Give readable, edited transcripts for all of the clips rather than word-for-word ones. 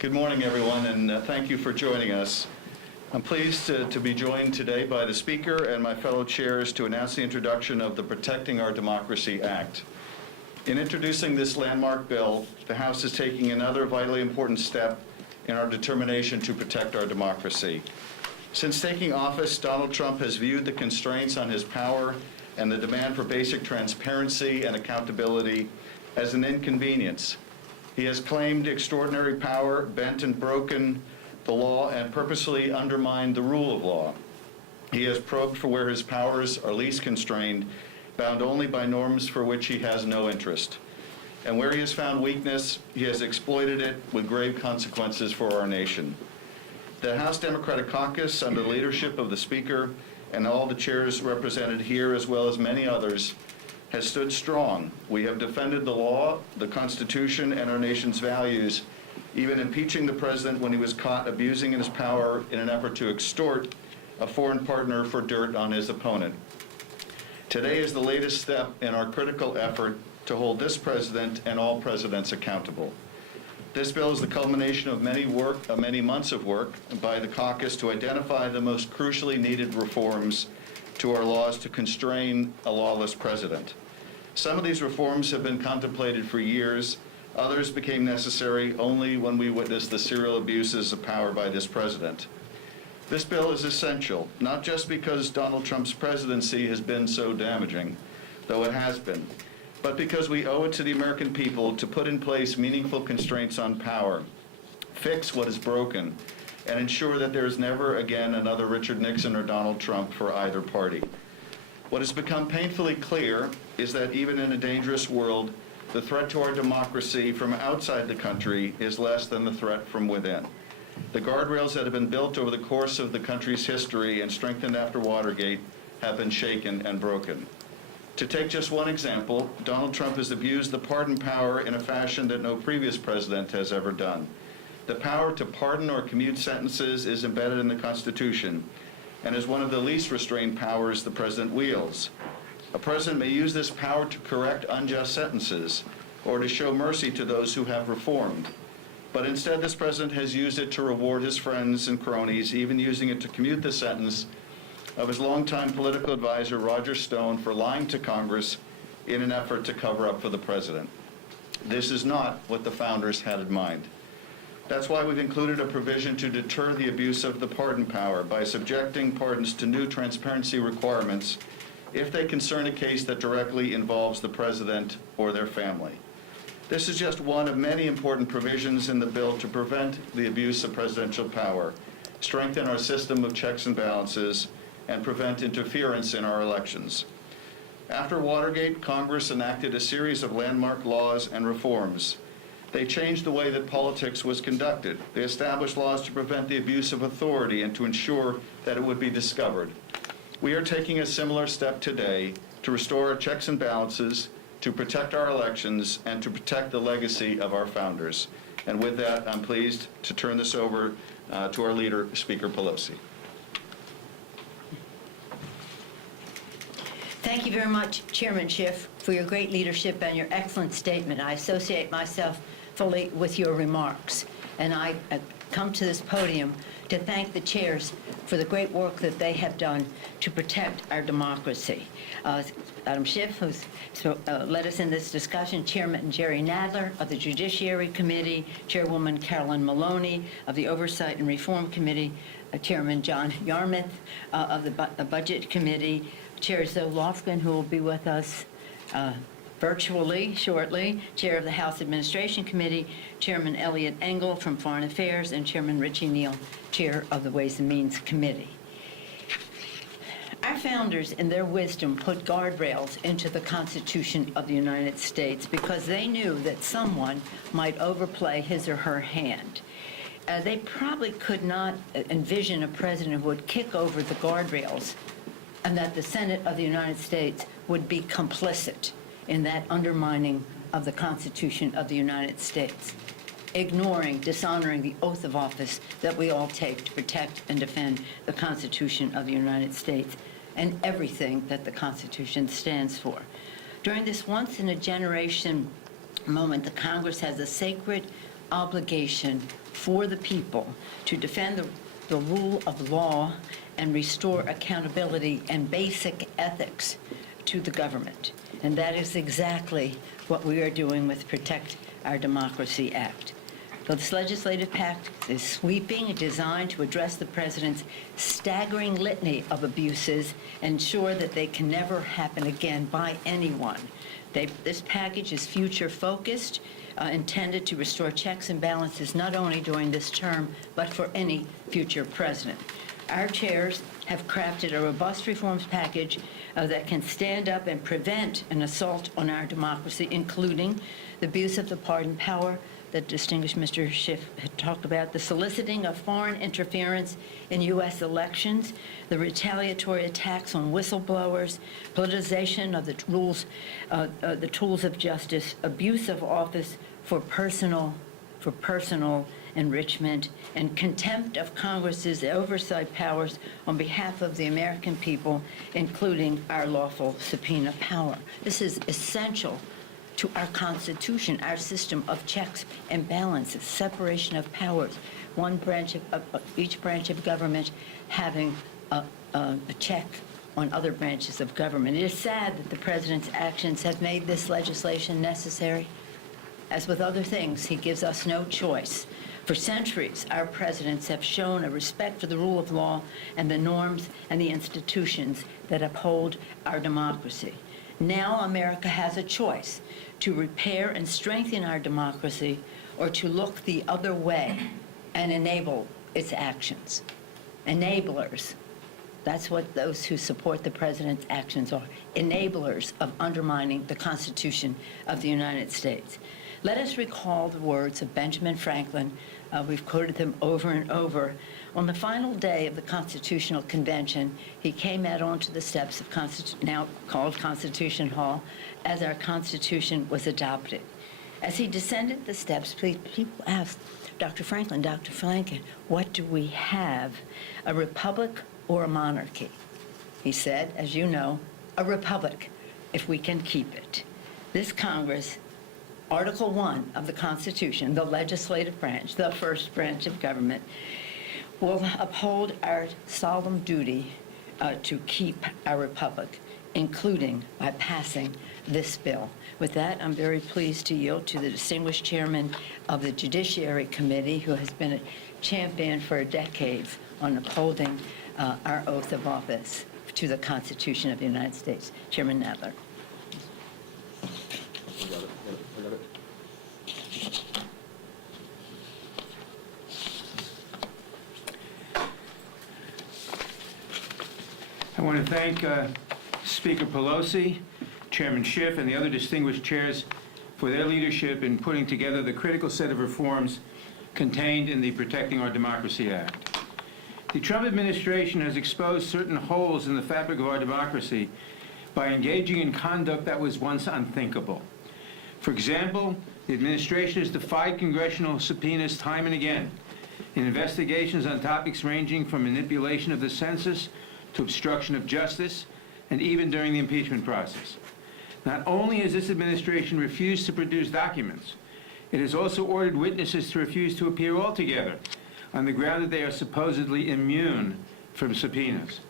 Good morning, everyone, and thank you for joining us. I'm pleased to be joined today by the Speaker and my fellow chairs to announce the introduction of the Protecting Our Democracy Act. In introducing this landmark bill, the House is taking another vitally important step in our determination to protect our democracy. Since taking office, Donald Trump has viewed the constraints on his power and the demand for basic transparency and accountability as an inconvenience. He has claimed extraordinary power, bent and broken the law, and purposely undermined the rule of law. He has probed for where his powers are least constrained, bound only by norms for which he has no interest. And where he has found weakness, he has exploited it with grave consequences for our nation. The House Democratic Caucus, under the leadership of the Speaker and all the chairs represented here, as well as many others, has stood strong. We have defended the law, the Constitution, and our nation's values, even impeaching the President when he was caught abusing his power in an effort to extort a foreign partner for dirt on his opponent. Today is the latest step in our critical effort to hold this President and all presidents accountable. This bill is the culmination of many months of work by the caucus to identify the most crucially needed reforms to our laws to constrain a lawless president. Some of these reforms have been contemplated for years. Others became necessary only when we witnessed the serial abuses of power by this president. This bill is essential, not just because Donald Trump's presidency has been so damaging, though it has been, but because we owe it to the American people to put in place meaningful constraints on power, fix what is broken, and ensure that there is never again another Richard Nixon or Donald Trump for either party. What has become painfully clear is that even in a dangerous world, the threat to our democracy from outside the country is less than the threat from within. The guardrails that have been built over the course of the country's history and strengthened after Watergate have been shaken and broken. To take just one example, Donald Trump has abused the pardon power in a fashion that no previous president has ever done. The power to pardon or commute sentences is embedded in the Constitution and is one of the least restrained powers the president wields. A president may use this power to correct unjust sentences or to show mercy to those who have reformed. But instead, this president has used it to reward his friends and cronies, even using it to commute the sentence of his longtime political advisor, Roger Stone, for lying to Congress in an effort to cover up for the president. This is not what the founders had in mind. That's why we've included a provision to deter the abuse of the pardon power by subjecting pardons to new transparency requirements if they concern a case that directly involves the president or their family. This is just one of many important provisions in the bill to prevent the abuse of presidential power, strengthen our system of checks and balances, and prevent interference in our elections. After Watergate, Congress enacted a series of landmark laws and reforms. They changed the way that politics was conducted. They established laws to prevent the abuse of authority and to ensure that it would be discovered. We are taking a similar step today to restore our checks and balances, to protect our elections, and to protect the legacy of our founders. And with that, I'm pleased to turn this over to our leader, Speaker Pelosi. Thank you very much, Chairman Schiff, for your great leadership and your excellent statement. I associate myself fully with your remarks, and I come to this podium to thank the chairs for the great work that they have done to protect our democracy. Adam Schiff, who's led us in this discussion, Chairman Jerry Nadler of the Judiciary Committee, Chairwoman Carolyn Maloney of the Oversight and Reform Committee, Chairman John Yarmouth of the Budget Committee, Chair Zoe Lofgren, who will be with us virtually shortly, Chair of the House Administration Committee, Chairman Elliot Engel from Foreign Affairs, and Chairman Richie Neal, Chair of the Ways and Means Committee. Our founders, in their wisdom, put guardrails into the Constitution of the United States because they knew that someone might overplay his or her hand. They probably could not envision a president who would kick over the guardrails and that the Senate of the United States would be complicit in that undermining of the Constitution of the United States, ignoring, dishonoring the oath of office that we all take to protect and defend the Constitution of the United States and everything that the Constitution stands for. During this once-in-a-generation moment, the Congress has a sacred obligation for the people to defend the rule of law and restore accountability and basic ethics to the government. And that is exactly what we are doing with Protect Our Democracy Act. So this legislative pact is sweeping, designed to address the president's staggering litany of abuses and ensure that they can never happen again by anyone. This package is future-focused, intended to restore checks and balances not only during this term, but for any future president. Our chairs have crafted a robust reforms package that can stand up and prevent an assault on our democracy, including the abuse of the pardon power that distinguished Mr. Schiff had talked about, the soliciting of foreign interference in U.S. elections, the retaliatory attacks on whistleblowers, politicization of the tools of justice, abuse of office for personal enrichment, and contempt of Congress's oversight powers on behalf of the American people, including our lawful subpoena power. This is essential to our Constitution, our system of checks and balances, separation of powers, each branch of government having a check on other branches of government. It is sad that the president's actions have made this legislation necessary. As with other things, he gives us no choice. For centuries, our presidents have shown a respect for the rule of law and the norms and the institutions that uphold our democracy. Now America has a choice to repair and strengthen our democracy or to look the other way and enable its actions. Enablers. That's what those who support the president's actions are. Enablers of undermining the Constitution of the United States. Let us recall the words of Benjamin Franklin. We've quoted them over and over. On the final day of the Constitutional Convention, he came out onto the steps of now called Constitution Hall as our Constitution was adopted. As he descended the steps, people asked, Dr. Franklin, what do we have, a republic or a monarchy? He said, as you know, a republic, if we can keep it. This Congress, Article 1 of the Constitution, the legislative branch, the first branch of government, will uphold our solemn duty to keep our republic, including by passing this bill. With that, I'm very pleased to yield to the distinguished chairman of the Judiciary Committee, who has been a champion for decades on upholding our oath of office to the Constitution of the United States, Chairman Nadler. I want to thank Speaker Pelosi, Chairman Schiff, and the other distinguished chairs for their leadership in putting together the critical set of reforms contained in the Protecting Our Democracy Act. The Trump administration has exposed certain holes in the fabric of our democracy by engaging in conduct that was once unthinkable. For example, the administration has defied congressional subpoenas time and again in investigations on topics ranging from manipulation of the census to obstruction of justice, and even during the impeachment process. Not only has this administration refused to produce documents, it has also ordered witnesses to refuse to appear altogether on the ground that they are supposedly immune from subpoenas.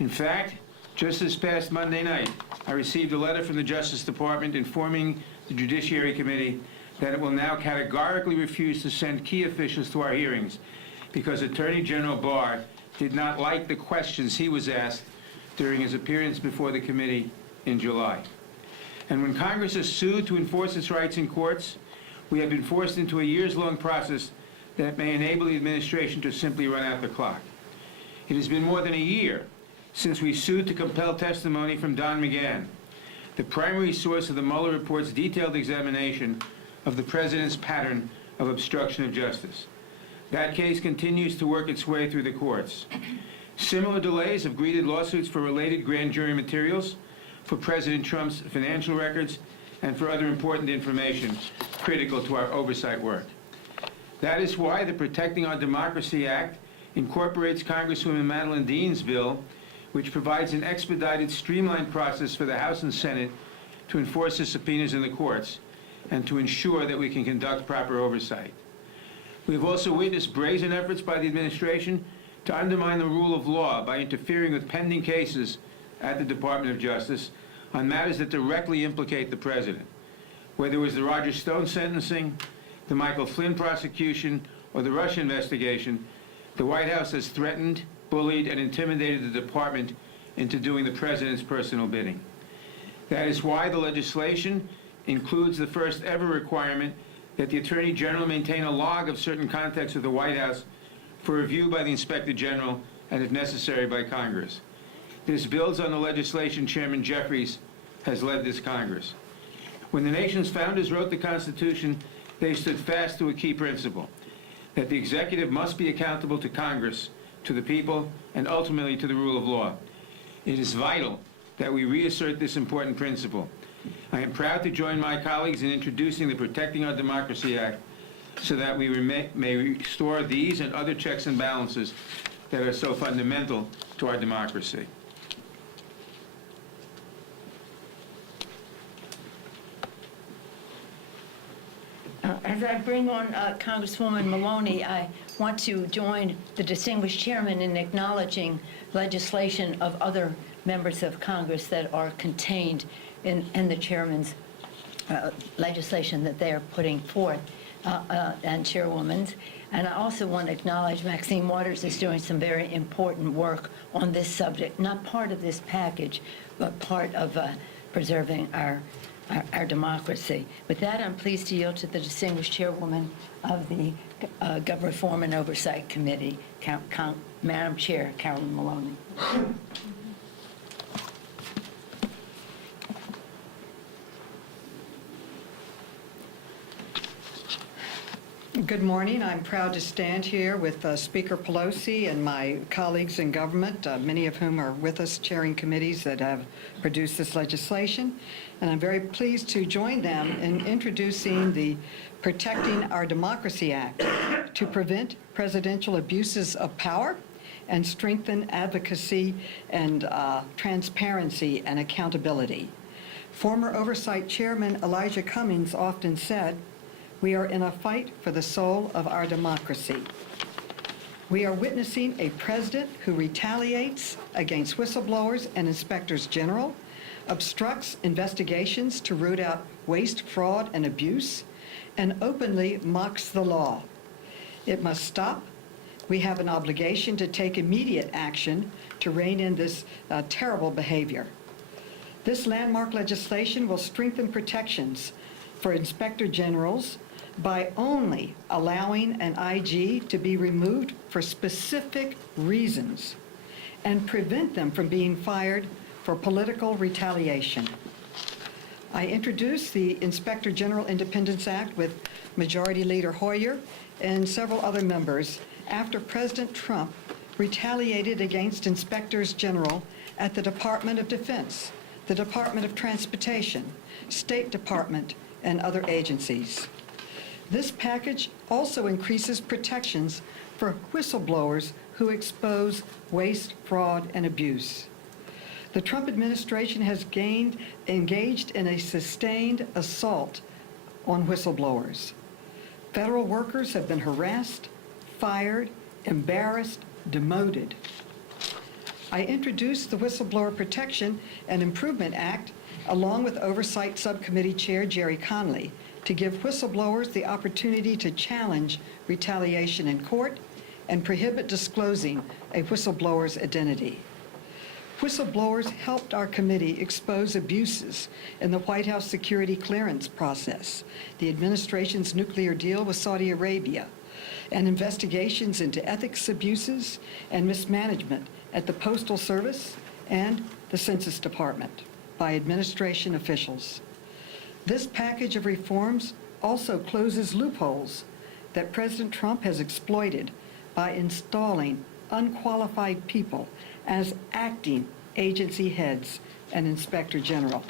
In fact, just this past Monday night, I received a letter from the Justice Department informing the Judiciary Committee that it will now categorically refuse to send key officials to our hearings because Attorney General Barr did not like the questions he was asked during his appearance before the committee in July. And when Congress is sued to enforce its rights in courts, we have been forced into a years-long process that may enable the administration to simply run out the clock. It has been more than a year since we sued to compel testimony from Don McGahn, the primary source of the Mueller report's detailed examination of the president's pattern of obstruction of justice. That case continues to work its way through the courts. Similar delays have greeted lawsuits for related grand jury materials, for President Trump's financial records, and for other important information critical to our oversight work. That is why the Protecting Our Democracy Act incorporates Congresswoman Madeleine Dean's bill, which provides an expedited, streamlined process for the House and Senate to enforce the subpoenas in the courts and to ensure that we can conduct proper oversight. We have also witnessed brazen efforts by the administration to undermine the rule of law by interfering with pending cases at the Department of Justice on matters that directly implicate the president. Whether it was the Roger Stone sentencing, the Michael Flynn prosecution, or the Russia investigation, the White House has threatened, bullied, and intimidated the department into doing the president's personal bidding. That is why the legislation includes the first ever requirement that the Attorney General maintain a log of certain contacts with the White House for review by the Inspector General and, if necessary, by Congress. This builds on the legislation Chairman Jeffries has led this Congress. When the nation's founders wrote the Constitution, they stood fast to a key principle, that the executive must be accountable to Congress, to the people, and ultimately to the rule of law. It is vital that we reassert this important principle. I am proud to join my colleagues in introducing the Protecting Our Democracy Act so that we may restore these and other checks and balances that are so fundamental to our democracy. As I bring on Congresswoman Maloney, I want to join the distinguished chairman in acknowledging legislation of other members of Congress that are contained in the chairman's legislation that they are putting forth, and chairwoman's. And I also want to acknowledge Maxine Waters is doing some very important work on this subject, not part of this package, but part of preserving our democracy. With that, I'm pleased to yield to the distinguished chairwoman of the Government Reform and Oversight Committee, Madam Chair Carolyn Maloney. Good morning. I'm proud to stand here with Speaker Pelosi and my colleagues in government, many of whom are with us chairing committees that have produced this legislation. And I'm very pleased to join them in introducing the Protecting Our Democracy Act to prevent presidential abuses of power and strengthen advocacy and transparency and accountability. Former Oversight Chairman Elijah Cummings often said, "We are in a fight for the soul of our democracy." We are witnessing a president who retaliates against whistleblowers and inspectors general, obstructs investigations to root out waste, fraud, and abuse, and openly mocks the law. It must stop. We have an obligation to take immediate action to rein in this terrible behavior. This landmark legislation will strengthen protections for inspector generals by only allowing an IG to be removed for specific reasons and prevent them from being fired for political retaliation. I introduced the Inspector General Independence Act with Majority Leader Hoyer and several other members after President Trump retaliated against inspectors general at the Department of Defense, the Department of Transportation, State Department, and other agencies. This package also increases protections for whistleblowers who expose waste, fraud, and abuse. The Trump administration has engaged in a sustained assault on whistleblowers. Federal workers have been harassed, fired, embarrassed, demoted. I introduced the Whistleblower Protection and Improvement Act along with Oversight Subcommittee Chair Jerry Conley to give whistleblowers the opportunity to challenge retaliation in court and prohibit disclosing a whistleblower's identity. Whistleblowers helped our committee expose abuses in the White House security clearance process, the administration's nuclear deal with Saudi Arabia, and investigations into ethics abuses and mismanagement at the Postal Service and the Census Department by administration officials. This package of reforms also closes loopholes that President Trump has exploited by installing unqualified people as acting agency heads and inspector general.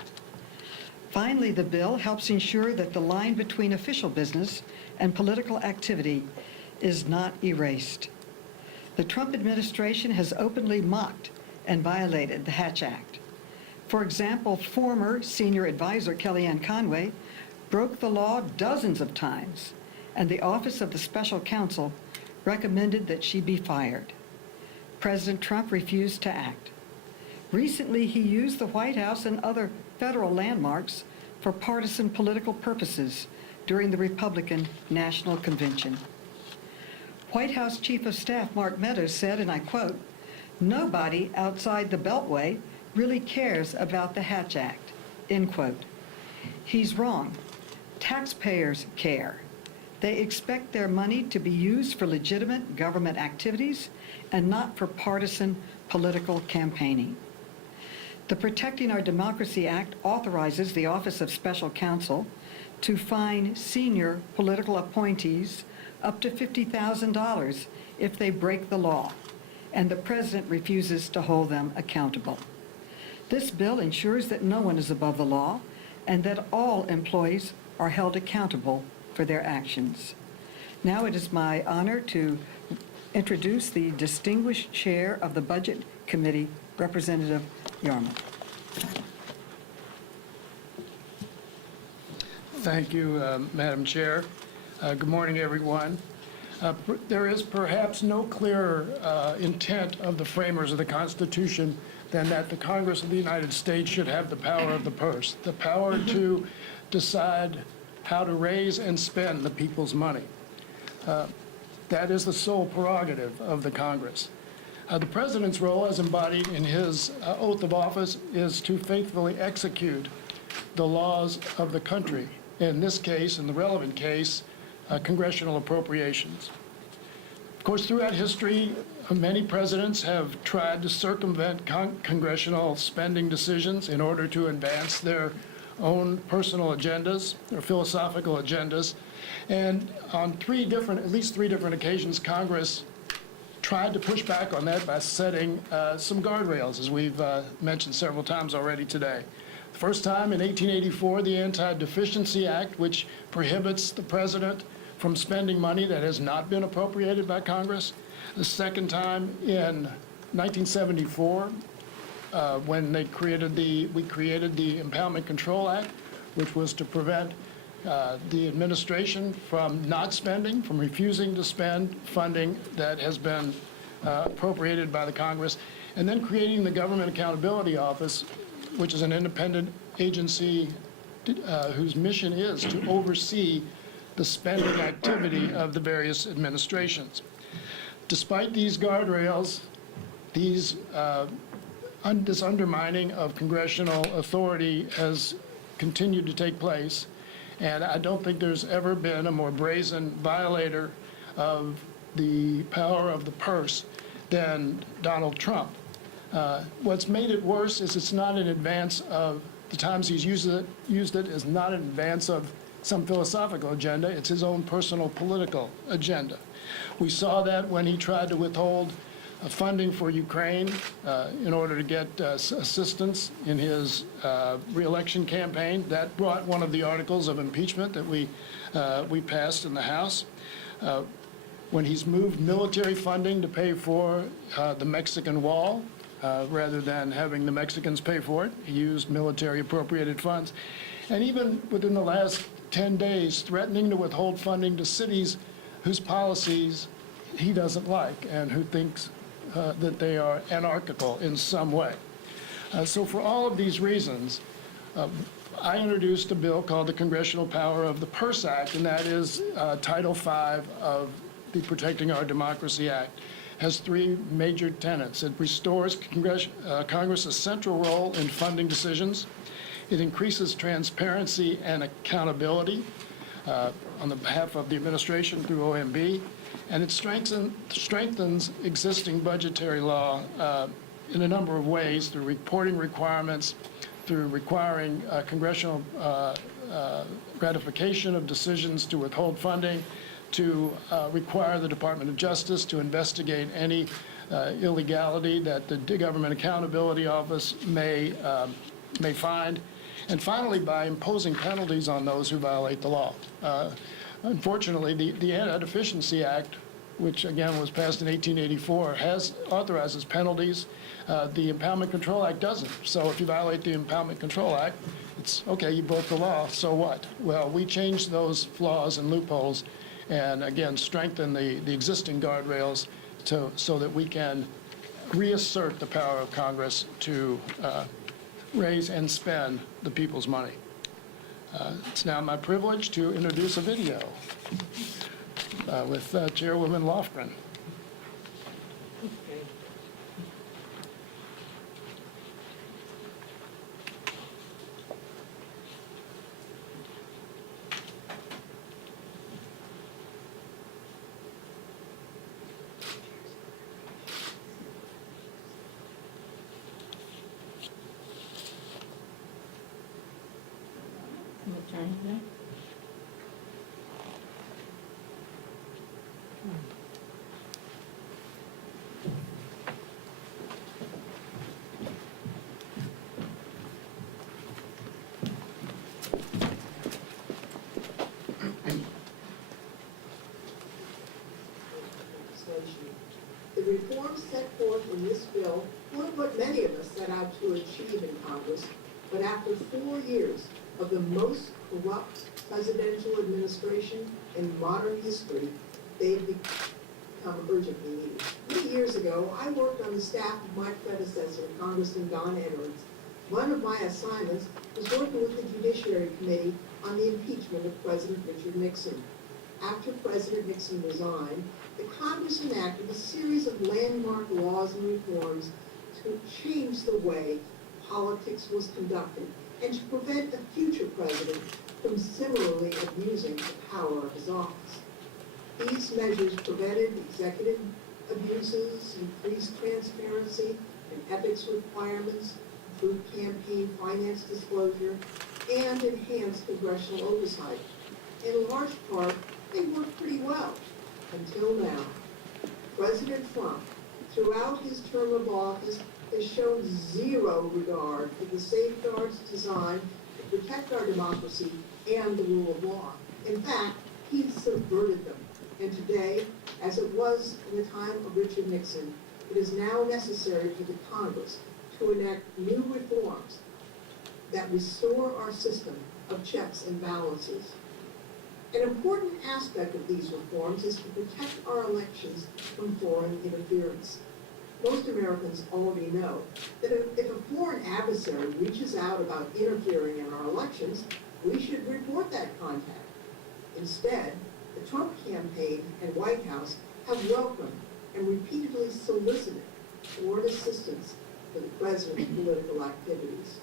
Finally, the bill helps ensure that the line between official business and political activity is not erased. The Trump administration has openly mocked and violated the Hatch Act. For example, former senior advisor Kellyanne Conway broke the law dozens of times and the Office of the Special Counsel recommended that she be fired. President Trump refused to act. Recently, he used the White House and other federal landmarks for partisan political purposes during the Republican National Convention. White House Chief of Staff Mark Meadows said, and I quote, "Nobody outside the Beltway really cares about the Hatch Act," end quote. He's wrong. Taxpayers care. They expect their money to be used for legitimate government activities and not for partisan political campaigning. The Protecting Our Democracy Act authorizes the Office of Special Counsel to fine senior political appointees up to $50,000 if they break the law, and the president refuses to hold them accountable. This bill ensures that no one is above the law and that all employees are held accountable for their actions. Now it is my honor to introduce the distinguished chair of the Budget Committee, Representative Yarmouth. Thank you, Madam Chair. Good morning, everyone. There is perhaps no clearer intent of the framers of the Constitution than that the Congress of the United States should have the power of the purse, the power to decide how to raise and spend the people's money. That is the sole prerogative of the Congress. The President's role, as embodied in his oath of office, is to faithfully execute the laws of the country. In this case, in the relevant case, Congressional Appropriations. Of course, throughout history, many presidents have tried to circumvent congressional spending decisions in order to advance their own personal agendas or philosophical agendas. And on at least three different occasions, Congress tried to push back on that by setting some guardrails, as we've mentioned several times already today. The first time in 1884, the Anti-Deficiency Act, which prohibits the president from spending money that has not been appropriated by Congress. The second time in 1974, when we created the Impoundment Control Act, which was to prevent the administration from refusing to spend funding that has been appropriated by the Congress, and then creating the Government Accountability Office, which is an independent agency whose mission is to oversee the spending activity of the various administrations. Despite these guardrails, this undermining of congressional authority has continued to take place, and I don't think there's ever been a more brazen violator of the power of the purse than Donald Trump. What's made it worse is it's not in advance of the times he's used it is not in advance of some philosophical agenda. It's his own personal political agenda. We saw that when he tried to withhold funding for Ukraine in order to get assistance in his re-election campaign. That brought one of the articles of impeachment that we passed in the House. When he's moved military funding to pay for the Mexican wall, rather than having the Mexicans pay for it, he used military appropriated funds. And even within the last 10 days, threatening to withhold funding to cities whose policies he doesn't like and who thinks that they are anarchical in some way. So for all of these reasons, I introduced a bill called the Congressional Power of the Purse Act, and that is Title V of the Protecting Our Democracy Act. Has three major tenets. It restores Congress's central role in funding decisions. It increases transparency and accountability on the behalf of the administration through OMB, and it strengthens existing budgetary law in a number of ways through reporting requirements, through requiring congressional ratification of decisions to withhold funding, to require the Department of Justice to investigate any illegality that the Government Accountability Office may find, and finally by imposing penalties on those who violate the law. Unfortunately, the Anti-Deficiency Act, which again was passed in 1884, authorizes penalties. The Impoundment Control Act doesn't. So if you violate the Impoundment Control Act, it's okay, you broke the law, so what? Well, we changed those flaws and loopholes, and again, strengthen the existing guardrails so that we can reassert the power of Congress to raise and spend the people's money. It's now my privilege to introduce a video with Chairwoman Lofgren. The reforms set forth in this bill weren't what many of us set out to achieve in Congress, but after 4 years of the most corrupt presidential administration in modern history, they've become urgently needed. Many years ago, I worked on the staff of my predecessor, Congressman Don Edwards. One of my assignments was working with the Judiciary Committee on the impeachment of President Richard Nixon. After President Nixon resigned, the Congress enacted a series of landmark laws and reforms to change the way politics was conducted and to prevent a future president from similarly abusing the power of his office. These measures prevented executive abuses, increased transparency and ethics requirements, improved campaign finance disclosure, and enhanced congressional oversight. In large part, they worked pretty well, until now. President Trump, throughout his term of office, has shown zero regard for the safeguards designed to protect our democracy and the rule of law. In fact, he's subverted them. And today, as it was in the time of Richard Nixon, it is now necessary for the Congress to enact new reforms that restore our system of checks and balances. An important aspect of these reforms is to protect our elections from foreign interference. Most Americans already know that if a foreign adversary reaches out about interfering in our elections, we should report that contact. Instead, the Trump campaign and White House have welcomed and repeatedly solicited foreign assistance for the president's political activities.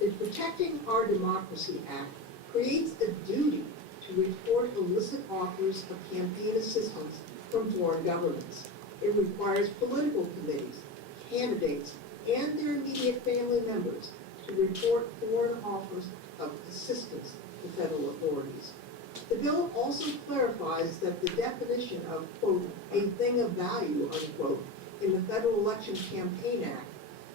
The Protecting Our Democracy Act creates a duty to report illicit offers of campaign assistance from foreign governments. It requires political committees, candidates, and their immediate family members to report foreign offers of assistance to federal authorities. The bill also clarifies that the definition of, quote, a thing of value, unquote, in the Federal Election Campaign Act,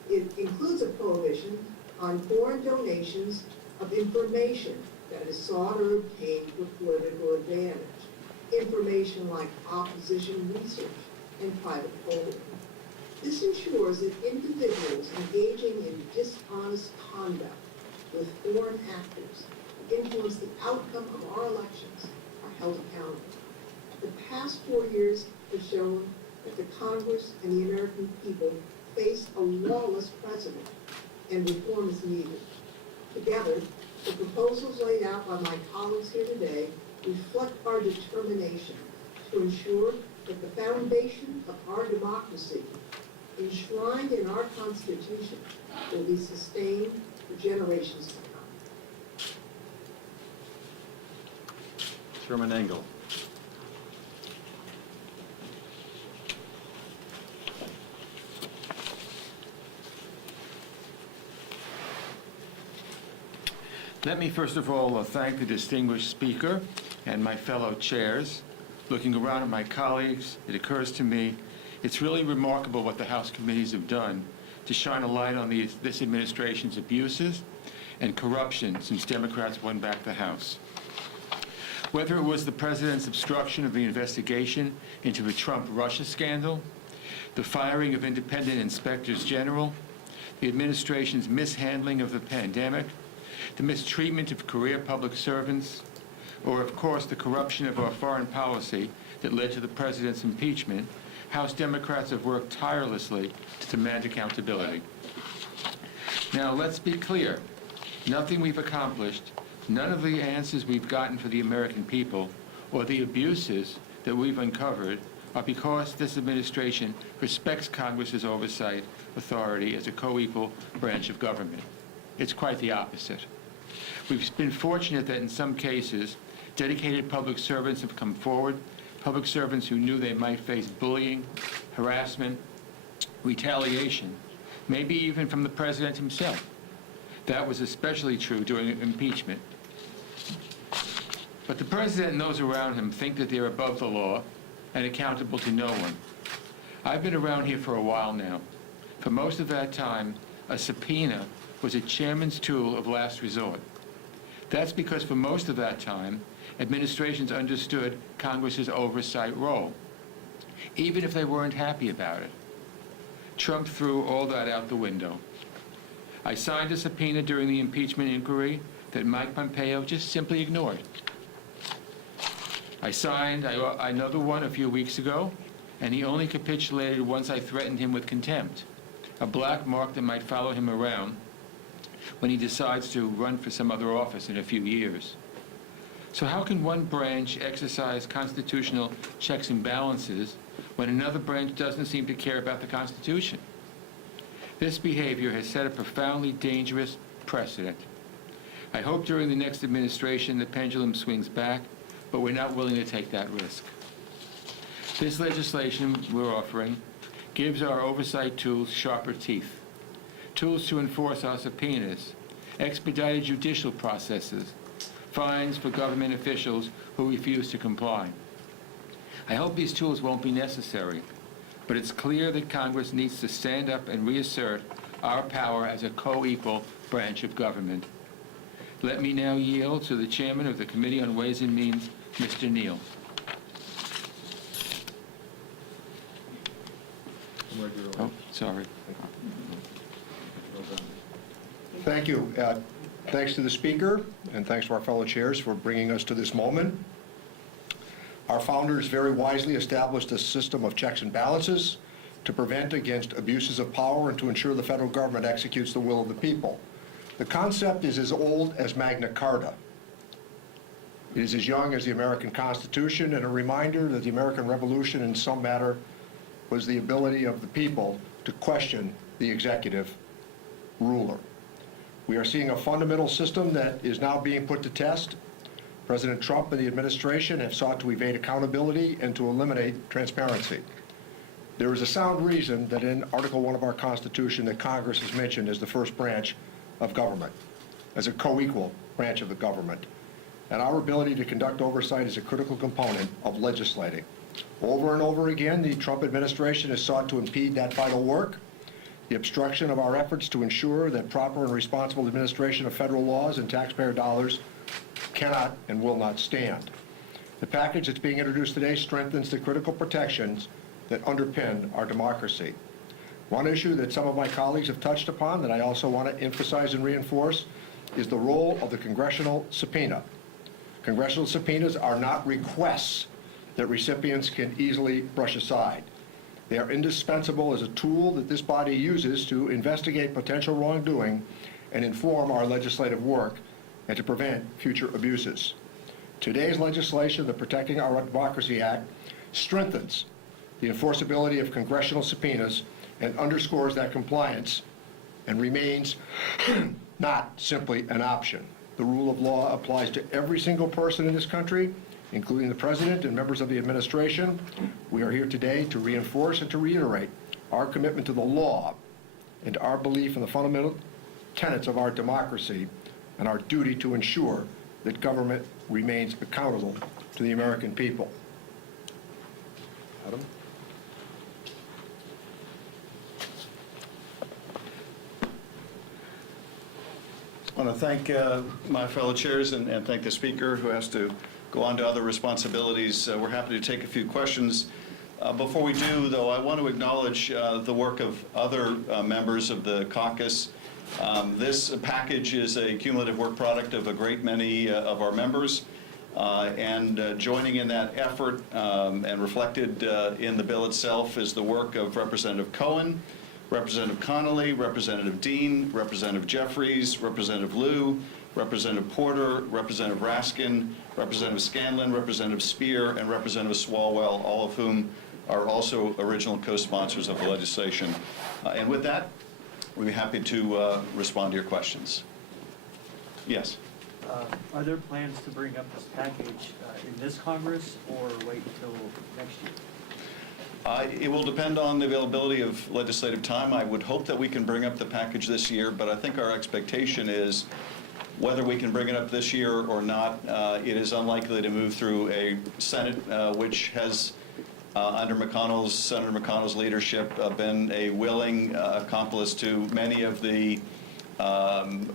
it includes a prohibition on foreign donations of information that is sought or obtained for political advantage, information like opposition research and private polling. This ensures that individuals engaging in dishonest conduct with foreign actors influence the outcome of our elections are held accountable. The past 4 years have shown that the Congress and the American people face a lawless president, and reform is needed. Together, the proposals laid out by my colleagues here today reflect our determination to ensure that the foundation of our democracy, enshrined in our Constitution, will be sustained for generations to come. Chairman Engel. Let me first of all thank the distinguished speaker and my fellow chairs. Looking around at my colleagues, it occurs to me it's really remarkable what the House committees have done to shine a light on this administration's abuses and corruption since Democrats won back the House. Whether it was the president's obstruction of the investigation into the Trump-Russia scandal, the firing of independent inspectors general, the administration's mishandling of the pandemic, the mistreatment of career public servants, or, of course, the corruption of our foreign policy that led to the president's impeachment, House Democrats have worked tirelessly to demand accountability. Now, let's be clear. Nothing we've accomplished, none of the answers we've gotten for the American people, or the abuses that we've uncovered are because this administration respects Congress's oversight authority as a co-equal branch of government. It's quite the opposite. We've been fortunate that in some cases, dedicated public servants have come forward, public servants who knew they might face bullying, harassment, retaliation, maybe even from the president himself. That was especially true during impeachment. But the president and those around him think that they're above the law and accountable to no one. I've been around here for a while now. For most of that time, a subpoena was a chairman's tool of last resort. That's because for most of that time, administrations understood Congress's oversight role, even if they weren't happy about it. Trump threw all that out the window. I signed a subpoena during the impeachment inquiry that Mike Pompeo just simply ignored. I signed another one a few weeks ago, and he only capitulated once I threatened him with contempt, a black mark that might follow him around when he decides to run for some other office in a few years. So how can one branch exercise constitutional checks and balances when another branch doesn't seem to care about the Constitution? This behavior has set a profoundly dangerous precedent. I hope during the next administration the pendulum swings back, but we're not willing to take that risk. This legislation we're offering gives our oversight tools sharper teeth, tools to enforce our subpoenas, expedited judicial processes, fines for government officials who refuse to comply. I hope these tools won't be necessary, but it's clear that Congress needs to stand up and reassert our power as a co-equal branch of government. Let me now yield to the chairman of the Committee on Ways and Means, Mr. Neal. Oh, sorry. Thank you. Thanks to the Speaker, and thanks to our fellow chairs for bringing us to this moment. Our founders very wisely established a system of checks and balances to prevent against abuses of power and to ensure the federal government executes the will of the people. The concept is as old as Magna Carta. It is as young as the American Constitution, and a reminder that the American Revolution in some matter was the ability of the people to question the executive ruler. We are seeing a fundamental system that is now being put to test. President Trump and the administration have sought to evade accountability and to eliminate transparency. There is a sound reason that in Article 1 of our Constitution that Congress is mentioned as the first branch of government, as a co-equal branch of the government. And our ability to conduct oversight is a critical component of legislating. Over and over again, the Trump administration has sought to impede that vital work. The obstruction of our efforts to ensure that proper and responsible administration of federal laws and taxpayer dollars cannot and will not stand. The package that's being introduced today strengthens the critical protections that underpin our democracy. One issue that some of my colleagues have touched upon that I also want to emphasize and reinforce is the role of the congressional subpoena. Congressional subpoenas are not requests that recipients can easily brush aside. They are indispensable as a tool that this body uses to investigate potential wrongdoing and inform our legislative work and to prevent future abuses. Today's legislation, the Protecting Our Democracy Act, strengthens the enforceability of congressional subpoenas and underscores that compliance and remains not simply an option. The rule of law applies to every single person in this country, including the President and members of the administration. We are here today to reinforce and to reiterate our commitment to the law and our belief in the fundamental tenets of our democracy and our duty to ensure that government remains accountable to the American people. Adam? I want to thank my fellow chairs and thank the Speaker who has to go on to other responsibilities. We're happy to take a few questions. Before we do, though, I want to acknowledge the work of other members of the caucus. This package is a cumulative work product of a great many of our members. And joining in that effort and reflected in the bill itself is the work of Representative Cohen, Representative Connolly, Representative Dean, Representative Jeffries, Representative Liu, Representative Porter, Representative Raskin, Representative Scanlon, Representative Spear, and Representative Swalwell, all of whom are also original co-sponsors of the legislation. And with that, we'd be happy to respond to your questions. Yes? Are there plans to bring up this package in this Congress or wait until next year? It will depend on the availability of legislative time. I would hope that we can bring up the package this year, but I think our expectation is whether we can bring it up this year or not, it is unlikely to move through a Senate which has, under Senator McConnell's leadership, been a willing accomplice to many of the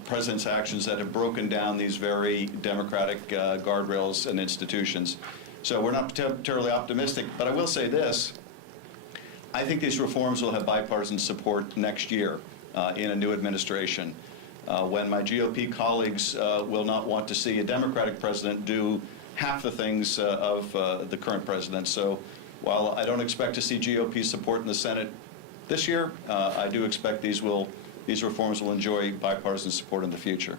President's actions that have broken down these very democratic guardrails and institutions. So we're not terribly optimistic, but I will say this. I think these reforms will have bipartisan support next year in a new administration, when my GOP colleagues will not want to see a Democratic president do half the things of the current president. So while I don't expect to see GOP support in the Senate this year, I do expect these reforms will enjoy bipartisan support in the future.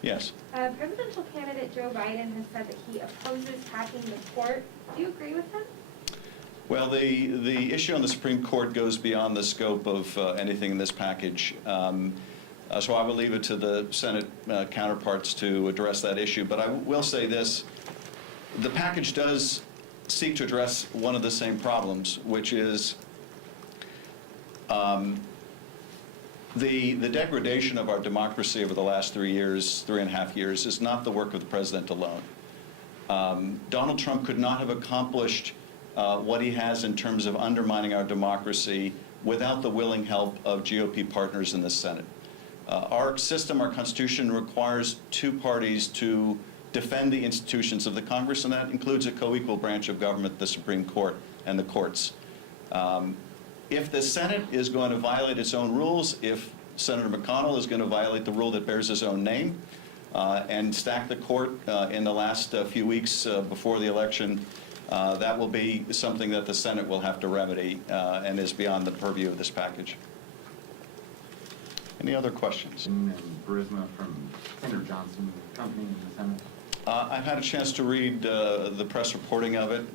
Yes? Presidential candidate Joe Biden has said that he opposes packing the court. Do you agree with him? Well, the issue on the Supreme Court goes beyond the scope of anything in this package. So I will leave it to the Senate counterparts to address that issue. But I will say this. The package does seek to address one of the same problems, which is the degradation of our democracy over the last 3.5 years, is not the work of the president alone. Donald Trump could not have accomplished what he has in terms of undermining our democracy without the willing help of GOP partners in the Senate. Our system, our Constitution, requires two parties to defend the institutions of the Congress, and that includes a co-equal branch of government, the Supreme Court and the courts. If the Senate is going to violate its own rules, if Senator McConnell is going to violate the rule that bears his own name and stack the court in the last few weeks before the election, that will be something that the Senate will have to remedy and is beyond the purview of this package. Any other questions? And Burisma from Senator Johnson Company in the Senate. I've had a chance to read the press reporting of it.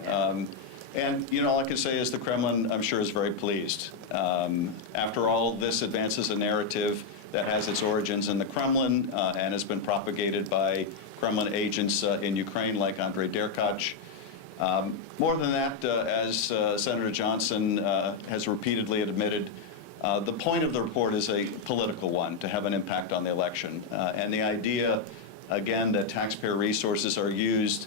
And, you know, all I can say is the Kremlin, I'm sure, is very pleased. After all, this advances a narrative that has its origins in the Kremlin and has been propagated by Kremlin agents in Ukraine like Andrei Derkach. More than that, as Senator Johnson has repeatedly admitted, the point of the report is a political one, to have an impact on the election. And the idea, again, that taxpayer resources are used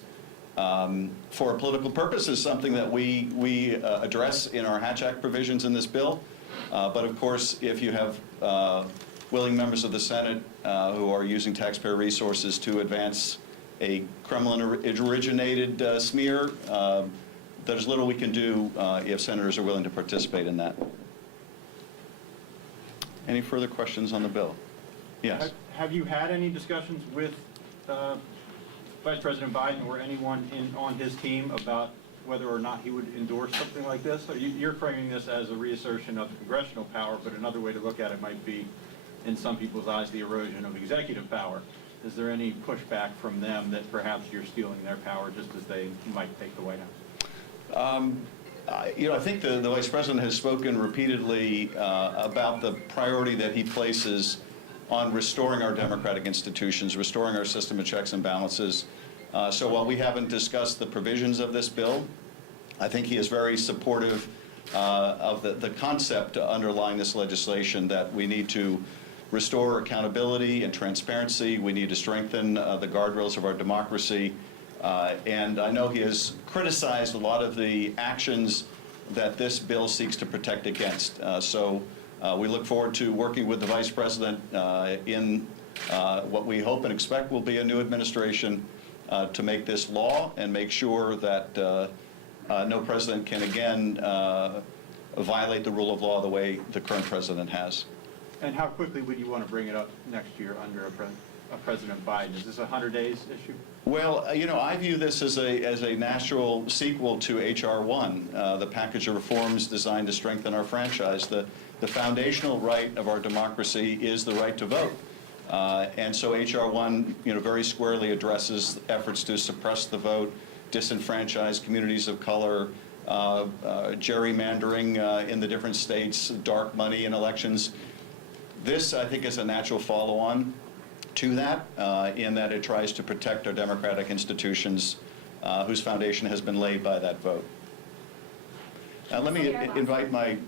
for a political purpose is something that we address in our Hatch Act provisions in this bill. But of course, if you have willing members of the Senate who are using taxpayer resources to advance a Kremlin-originated smear, there's little we can do if senators are willing to participate in that. Any further questions on the bill? Yes. Have you had any discussions with Vice President Biden or anyone on his team about whether or not he would endorse something like this? So you're framing this as a reassertion of congressional power, but another way to look at it might be, in some people's eyes, the erosion of executive power. Is there any pushback from them that perhaps you're stealing their power just as they might take the White House? You know, I think the Vice President has spoken repeatedly about the priority that he places on restoring our democratic institutions, restoring our system of checks and balances. So while we haven't discussed the provisions of this bill, I think he is very supportive of the concept underlying this legislation, that we need to restore accountability and transparency. We need to strengthen the guardrails of our democracy. And I know he has criticized a lot of the actions that this bill seeks to protect against. So we look forward to working with the Vice President in what we hope and expect will be a new administration to make this law and make sure that no president can again violate the rule of law the way the current president has. And how quickly would you want to bring it up next year under a President Biden? Is this a 100 days issue? Well, I view this as a natural sequel to H.R. 1, the package of reforms designed to strengthen our franchise. The foundational right of our democracy is the right to vote. And so H.R. 1, very squarely addresses efforts to suppress the vote, disenfranchise communities of color, gerrymandering in the different states, dark money in elections. This, I think, is a natural follow-on to that, in that it tries to protect our democratic institutions whose foundation has been laid by that vote. Let me invite my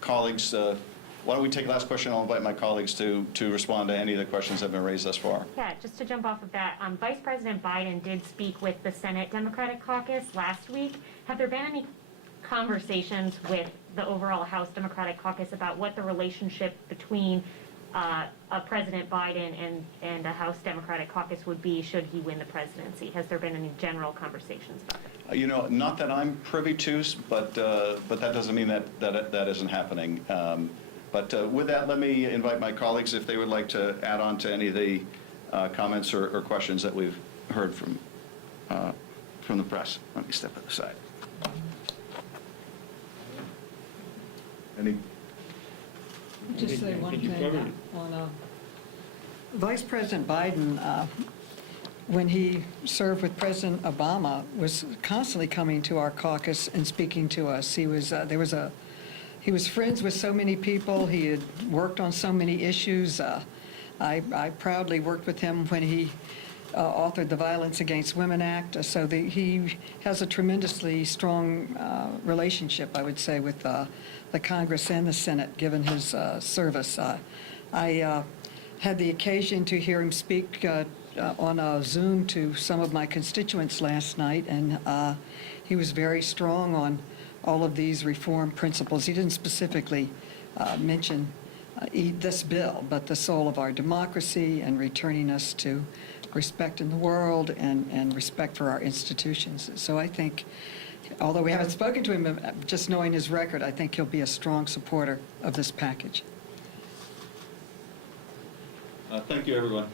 colleagues, why don't we take the last question? I'll invite my colleagues to respond to any of the questions that have been raised thus far. Yeah, just to jump off of that, Vice President Biden did speak with the Senate Democratic Caucus last week. Have there been any conversations with the overall House Democratic Caucus about what the relationship between President Biden and a House Democratic Caucus would be should he win the presidency? Has there been any general conversations about it? Not that I'm privy to, but that doesn't mean that isn't happening. But with that, let me invite my colleagues if they would like to add on to any of the comments or questions that we've heard from the press. Let me step aside. Any? Just say one thing on Vice President Biden, when he served with President Obama, was constantly coming to our caucus and speaking to us. He was he was friends with so many people. He had worked on so many issues. I proudly worked with him when he authored the Violence Against Women Act. So he has a tremendously strong relationship, I would say, with the Congress and the Senate, given his service. I had the occasion to hear him speak on a Zoom to some of my constituents last night, and he was very strong on all of these reform principles. He didn't specifically mention this bill, but the soul of our democracy and returning us to respect in the world and respect for our institutions. So I think, although we haven't spoken to him, just knowing his record, I think he'll be a strong supporter of this package. Thank you, everyone.